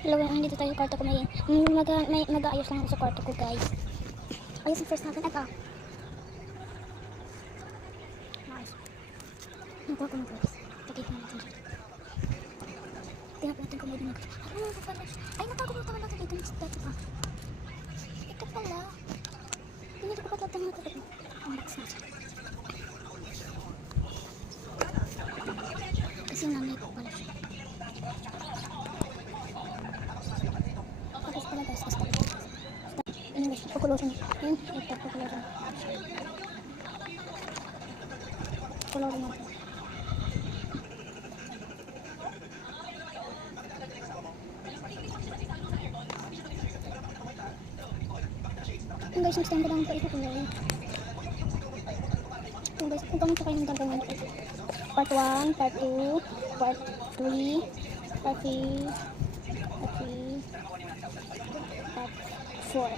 Hello, nandito tayo sa kwarto ko. Mag-aayos lang ako sa kwarto ko, guys. Ayos first natin. Ito. Nice. Nakuha ko na, guys. Takip na natin dyan. Tingnan natin kung may dinag. Ay, natago mo naman natin dito. Dito pa. Ito pala. Hindi ko pa tatang natin. Ang box na siya. Kasi nanay ko pala siya. Tapos pala, guys. English, pagkulosan. Yun, ito, pagkulosan. Pagkulosan natin. Yung guys, next time ko lang ito ikukulay. Yung guys, kung kami kayo ng gagawin ito. Part 1, part 2, part 3, part 3, part 4,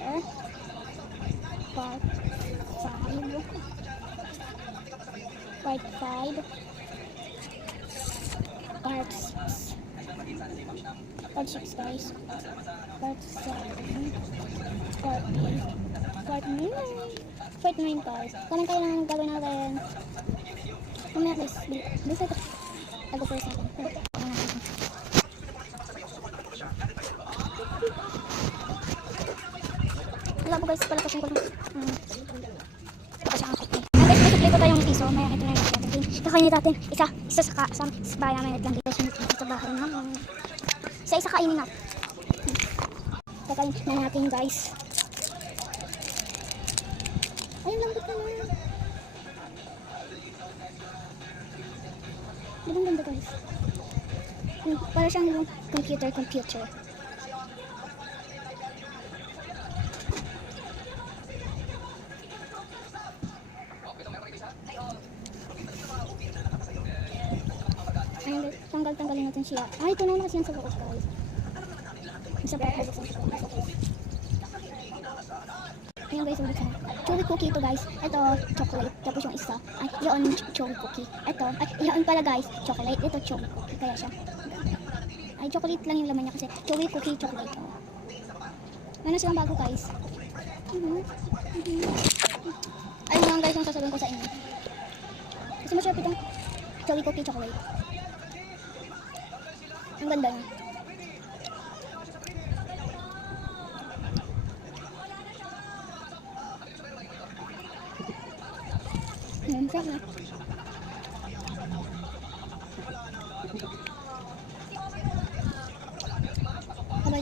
part 5, part 5, part 6, part 6 guys, part 7, part 8, part 9, part 9 guys. Kanan kayo lang gagawin natin. Mamaya guys, bilis ito. I'll go first natin. Wala po guys, pala kasing ko lang. Kasi ang cookie. Guys, may ko tayong piso. Maya ito na yung natin. Kakainin natin. Isa sa bahay namin. At lang dito sa bahay namin. Isa kainin natin. Kakainin na natin guys. Ayun lang dito na. Diba ganda guys? Para siyang yung computer. Ayan guys, tanggalin natin siya. Ay, ito na kasi yan sa loob guys. Isa pa ako sa ayan guys, ulit na. Chewy cookie ito guys. Ito, chocolate. Tapos yung isa. Ay, yun, chewy cookie. Ito, ay, yun pala guys, chocolate. Ito, chewy cookie. Kaya siya. Ay, chocolate lang yung laman niya kasi. Chewy cookie, chocolate. Ano silang bago guys. Ayun lang guys yung sasabihin ko sa inyo. Kasi masarap itong chewy cookie, chocolate. Ang ganda niya. Sarap na.